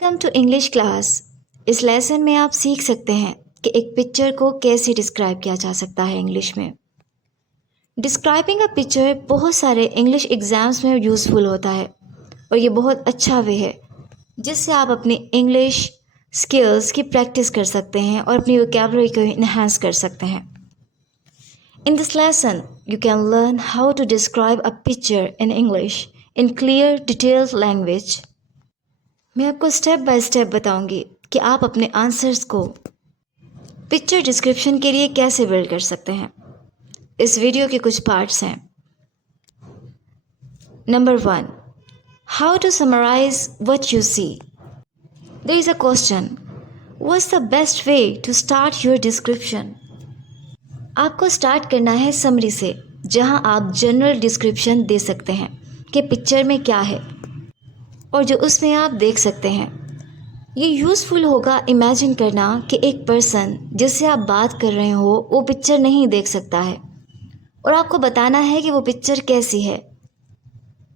Welcome to English class. इस lesson में आप सीख सकते हैं कि एक पिक्चर को कैसे डिस्क्राइब किया जा सकता है इंग्लिश में। डिस्क्राइबिंग अ पिक्चर बहुत सारे इंग्लिश एग्जाम्स में यूज़फुल होता है और ये बहुत अच्छा वे है जिससे आप अपनी इंग्लिश स्किल्स की प्रैक्टिस कर सकते हैं और अपनी वोकैबुलरी को इन्हांस कर सकते हैं। In this lesson, you can learn how to describe a picture in English in clear, detailed language. मैं आपको स्टेप बाय स्टेप बताऊंगी कि आप अपने आंसर्स को पिक्चर डिस्क्रिप्शन के लिए कैसे बिल्ड कर सकते हैं। इस वीडियो के कुछ पार्ट्स हैं। Number 1, how to summarise what you see. There is a question, what's the best way to start your description. आपको स्टार्ट करना है समरी से, जहां आप जनरल डिस्क्रिप्शन दे सकते हैं कि पिक्चर में क्या है और जो उसमें आप देख सकते हैं। ये यूज़फुल होगा इमेजिन करना कि एक पर्सन जिससे आप बात कर रहे हो वो पिक्चर नहीं देख सकता है और आपको बताना है कि वो पिक्चर कैसी है।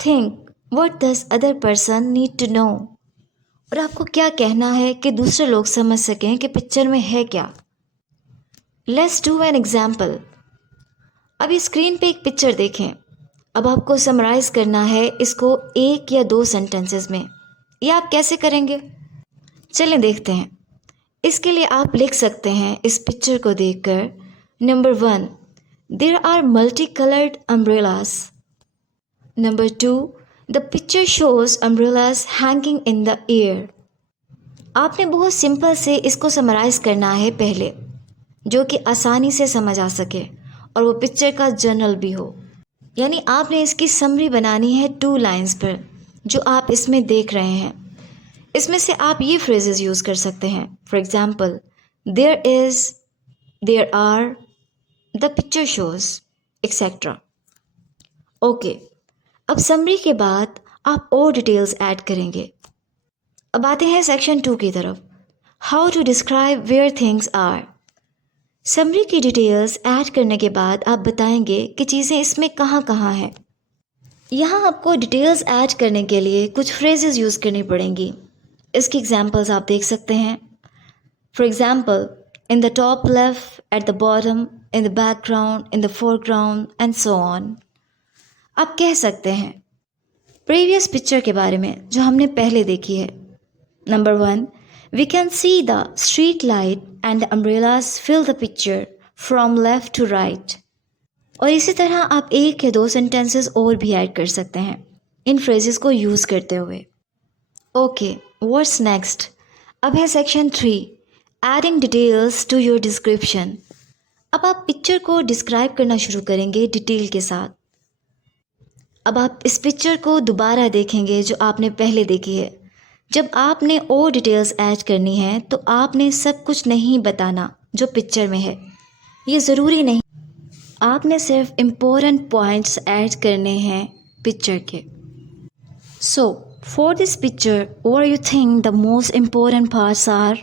Think what does other person need to know. और आपको क्या कहना है कि दूसरे लोग समझ सकें कि पिक्चर में है क्या। Let's do an example. अभी स्क्रीन पे एक पिक्चर देखें। अब आपको समराइज करना है इसको एक या दो सेंटेंसेस में। ये आप कैसे करेंगे, चलें देखते हैं। इसके लिए आप लिख सकते हैं इस पिक्चर को देखकर, number 1, there are multi coloured umbrellas. Number 2, the picture shows umbrellas hanging in the air. आपने बहुत सिंपल से इसको समराइज करना है पहले, जो कि आसानी से समझ आ सके और वो पिक्चर का जर्नल भी हो। यानी आपने इसकी समरी बनानी है 2 लाइन्स पर जो आप इसमें देख रहे हैं। इसमें से आप ये फ्रेजेस यूज़ कर सकते हैं। For example, there is, there are, the picture shows, etcetera. Okay, अब समरी के बाद आप और डिटेल्स ऐड करेंगे। अब आते हैं सेक्शन 2 की तरफ, how to describe where things are. Summary की डिटेल्स ऐड करने के बाद आप बताएंगे कि चीज़ें इसमें कहाँ कहाँ हैं। यहाँ आपको डिटेल्स ऐड करने के लिए कुछ फ्रेजेस यूज़ करनी पड़ेंगी। इसकी एग्जाम्पल्स आप देख सकते हैं। For example, in the top left, at the bottom, in the background, in the foreground and so on. आप कह सकते हैं प्रीवियस पिक्चर के बारे में जो हमने पहले देखी है। Number 1, we can see the street light and the umbrellas fill the picture from left to right. और इसी तरह आप एक या दो सेंटेंसेस और भी ऐड कर सकते हैं इन फ्रेजेस को यूज़ करते हुए। Okay, what's next. अब है section 3, adding details to your description. अब आप पिक्चर को डिस्क्राइब करना शुरू करेंगे डिटेल के साथ। अब आप इस पिक्चर को दोबारा देखेंगे जो आपने पहले देखी है। जब आपने और डिटेल्स ऐड करनी है तो आपने सब कुछ नहीं बताना जो पिक्चर में है, ये ज़रूरी नहीं। आपने सिर्फ इम्पोर्टेंट पॉइंट्स ऐड करने हैं पिक्चर के। So for this picture what you think the most important parts are.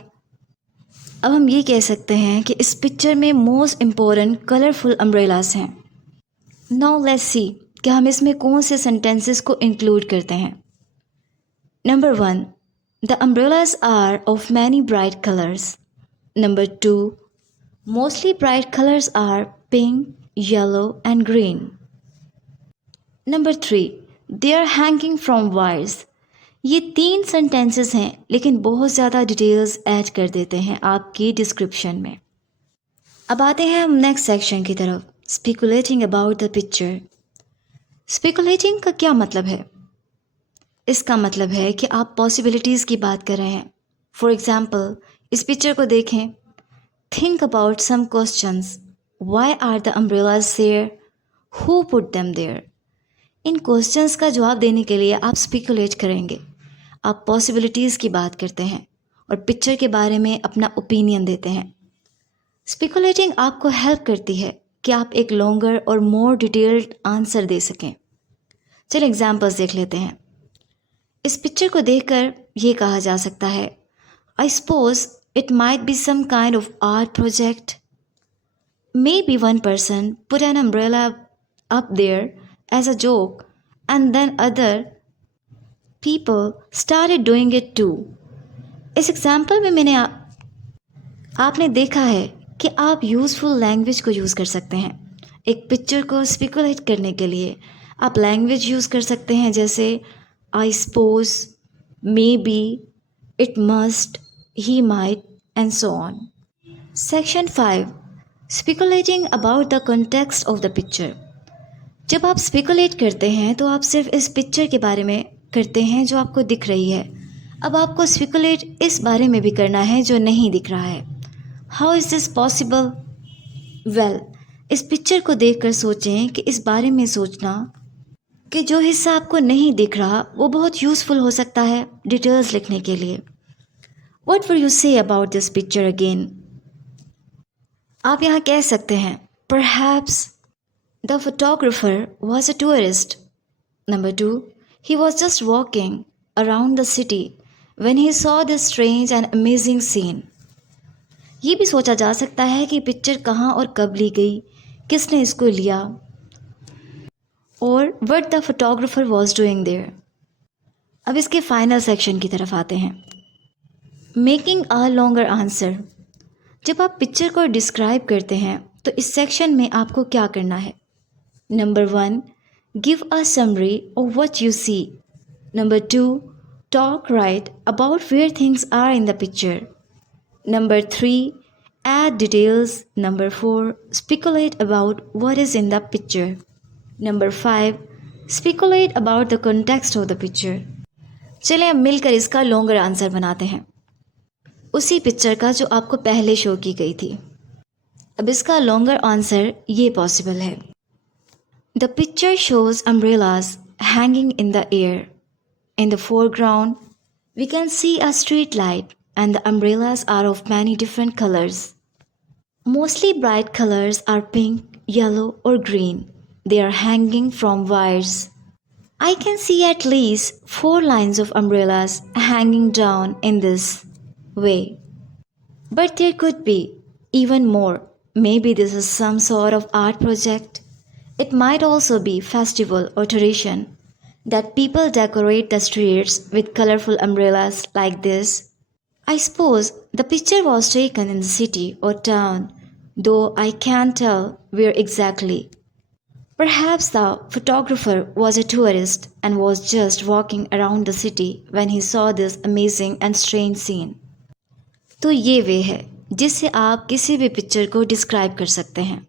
अब हम ये कह सकते हैं कि इस पिक्चर में मोस्ट इम्पोर्टेंट कलरफुल अम्ब्रेलास हैं। नाउ लेट्स सी कि हम इसमें कौन से सेंटेंसेस को इंक्लूड करते हैं। Number 1, the umbrellas are of many bright colours. Number 2, mostly bright colours are pink, yellow and green. Number 3, they are hanging from wires. ये 3 सेंटेंसेस हैं लेकिन बहुत ज़्यादा डिटेल्स ऐड कर देते हैं आपकी डिस्क्रिप्शन में। अब आते हैं हम नेक्स्ट सेक्शन की तरफ, speculating about the picture. Speculating का क्या मतलब है? इसका मतलब है कि आप पॉसिबिलिटीज़ की बात कर रहे हैं। फॉर एग्जाम्पल, इस पिक्चर को देखें। Think about some questions. Why are the umbrellas there? Who put them there? इन क्वेश्चंस का जवाब देने के लिए आप स्पेकुलेट करेंगे। आप पॉसिबिलिटीज़ की बात करते हैं और पिक्चर के बारे में अपना ओपिनियन देते हैं। स्पेकुलेटिंग आपको हेल्प करती है कि आप एक लॉन्गर और मोर डिटेल्ड आंसर दे सकें। चलिए एग्जाम्पल्स देख लेते हैं। इस पिक्चर को देखकर ये कहा जा सकता है, I suppose it might be some kind of art project. Maybe one person put an umbrella up there as a joke and then other people started doing it too. इस example में मैंने आपने देखा है कि आप useful language को use कर सकते हैं। एक पिक्चर को स्पेकुलेट करने के लिए आप लैंग्वेज यूज़ कर सकते हैं, जैसे I suppose, may be, it must, he might and so on. Section 5, speculating about the context of the picture. जब आप स्पेकुलेट करते हैं तो आप सिर्फ इस पिक्चर के बारे में करते हैं जो आपको दिख रही है। अब आपको स्पेकुलेट इस बारे में भी करना है जो नहीं दिख रहा है। How is this possible? Well, इस पिक्चर को देखकर सोचें कि इस बारे में सोचना कि जो हिस्सा आपको नहीं दिख रहा वो बहुत यूज़फुल हो सकता है डिटेल्स लिखने के लिए। What will you say about this picture again? आप यहाँ कह सकते हैं perhaps the photographer was a tourist. Number 2, he was just walking around the city when he saw this strange and amazing scene. ये भी सोचा जा सकता है कि पिक्चर कहाँ और कब ली गई, किसने इसको लिया, और what the photographer was doing there. अब इसके फाइनल सेक्शन की तरफ आते हैं। Making a longer answer. जब आप पिक्चर को डिस्क्राइब करते हैं तो इस सेक्शन में आपको क्या करना है? Number 1, give a summary of what you see. Number 2, talk right about where things are in the picture. Number 3, add details. Number 4, speculate about what is in the picture. Number 5, speculate about the context of the picture. चलिए अब मिलकर इसका longer answer बनाते हैं, उसी picture का जो आपको पहले शो की गई थी। अब इसका लॉन्गर आंसर ये पॉसिबल है। The picture shows umbrellas hanging in the air. In the foreground, we can see a street light, and the umbrellas are of many different colors. Mostly bright colors are pink, yellow, or green. They are hanging from wires. I can see at least 4 lines of umbrellas hanging down in this way. But there could be even more. Maybe this is some sort of art project. It might also be festival or tradition that people decorate the streets with colorful umbrellas like this. I suppose the picture was taken in the city or town, though I can't tell where exactly. Perhaps the photographer was a tourist and was just walking around the city when he saw this amazing and strange scene. तो ये वे है जिससे आप किसी भी picture को describe कर सकते हैं।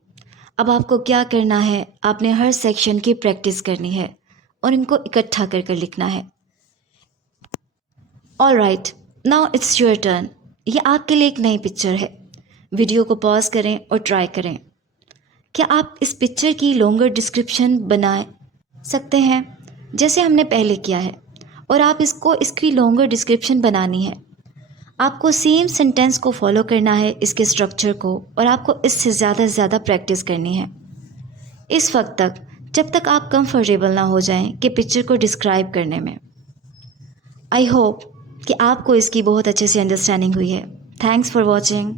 अब आपको क्या करना है, आपने हर सेक्शन की प्रैक्टिस करनी है और इनको इकट्ठा कर कर लिखना है। Alright, now it's your turn. ये आपके लिए एक नई पिक्चर है। वीडियो को पॉज करें और ट्राई करें। क्या आप इस पिक्चर की लॉन्गर डिस्क्रिप्शन बना सकते हैं जैसे हमने पहले किया है, और आप इसकी लॉन्गर डिस्क्रिप्शन बनानी है। आपको सेम सेंटेंस को फॉलो करना है, इसके स्ट्रक्चर को, और आपको इससे ज़्यादा से ज़्यादा प्रैक्टिस करनी है इस वक्त तक जब तक आप कंफर्टेबल ना हो जाएं कि पिक्चर को डिस्क्राइब करने में। आई होप कि आपको इसकी बहुत अच्छे से अंडरस्टैंडिंग हुई है। Thanks for watching.